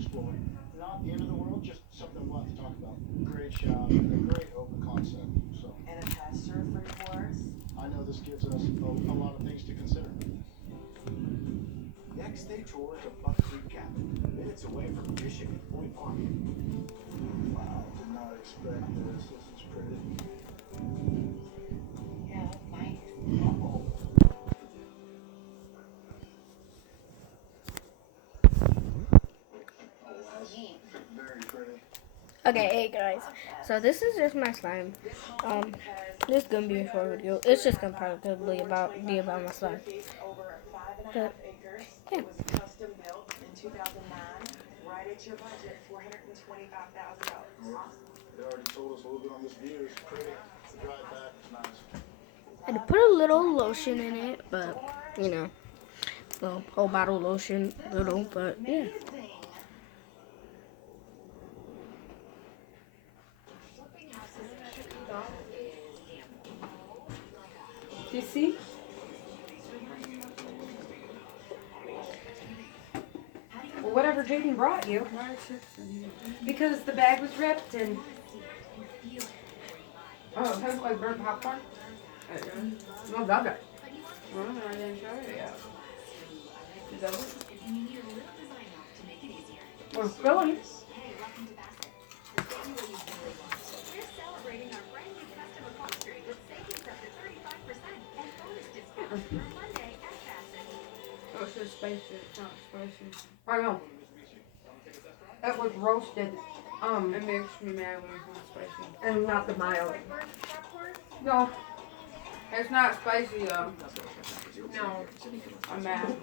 explore. Not the end of the world, just something we'll have to talk about. Great shop, and a great open concept. So. And a pasture for your horse? I know this gives us a lot of things to consider. Next, they toured the Buck Creek Cabin, minutes away from fishing at Point Park. Wow, did not expect this. This is pretty. Yeah, that's nice. Uh-oh. Oh, wow, This is neat. very pretty. Okay, hey guys. So this is just my slime. This is gonna be a short video. It's just gonna probably be about my slime. Over 5.5 But acres. yeah. It was custom built in 2009. Right at your budget, $425,000. They already told us a little bit on this view. It's pretty. The drive back is nice. I had to put a little lotion in it, but you know, well, whole bottle of lotion, little, but yeah. Do you see? Well, whatever Jaden brought you. Because the bag was ripped and... Oh, it tastes like burnt popcorn? No, love it. I didn't show you yet. Is that it? We're filling. Oh, it's just spicy. It's not spicy. I know. It was roasted. It makes me mad when it's not spicy. And not the mild. No. It's not spicy though. No. I'm mad.